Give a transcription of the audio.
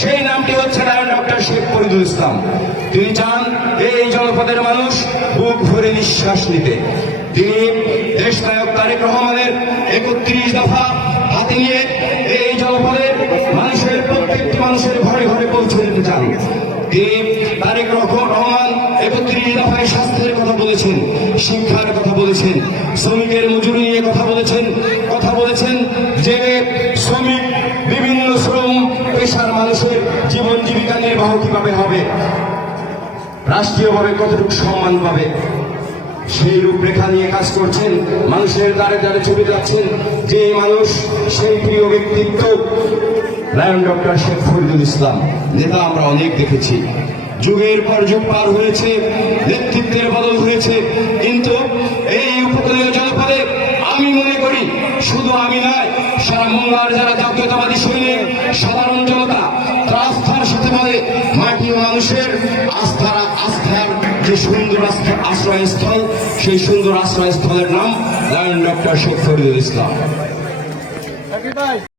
সেই নামটি হচ্ছে লায়ন ডক্টর শেখ ফরিদুল ইসলাম। তিনি চান এই জনপদের মানুষ বুক ভরে নিঃশ্বাস নিতে। তিনি দেশনায়ক তারেক রহমানের 31 দফা হাতে নিয়ে এই জনপদের মানুষের প্রত্যেকটি মানুষের ঘরে ঘরে পৌঁছে দিতে চান। তিনি তারেক রহমান 31 দফায় স্বাস্থ্যের কথা বলেছেন, শিক্ষার কথা বলেছেন, শ্রমিকের মজুরি নিয়ে কথা বলেছেন যে শ্রমিক বিভিন্ন শ্রম পেশার মানুষের জীবন জীবিকা নির্বাহ কিভাবে হবে, রাষ্ট্রীয়ভাবে কতটুকু সম্মান পাবে, সেই রূপরেখা নিয়ে কাজ করছেন। মানুষের দ্বারে দ্বারে ছবি যাচ্ছেন যে মানুষ, সেই প্রিয় ব্যক্তিত্ব লায়ন ডক্টর শেখ ফরিদুল ইসলাম। নেতা আমরা অনেক দেখেছি, যুগের পর যুগ পার হয়েছে, নেতৃত্বের বদল হয়েছে, কিন্তু এই উপকূলীয় জনপদে আমি মনে করি, শুধু আমি নয়, সারা মোংলার যারা জাতীয়তাবাদী সৈনিক, সাধারণ জনতা তারা আস্থার সাথে বলে মাটি মানুষের আস্থার যে সুন্দর আশ্রয়স্থল, সেই সুন্দর আশ্রয়স্থলের নাম লায়ন ডক্টর শেখ ফরিদুল ইসলাম।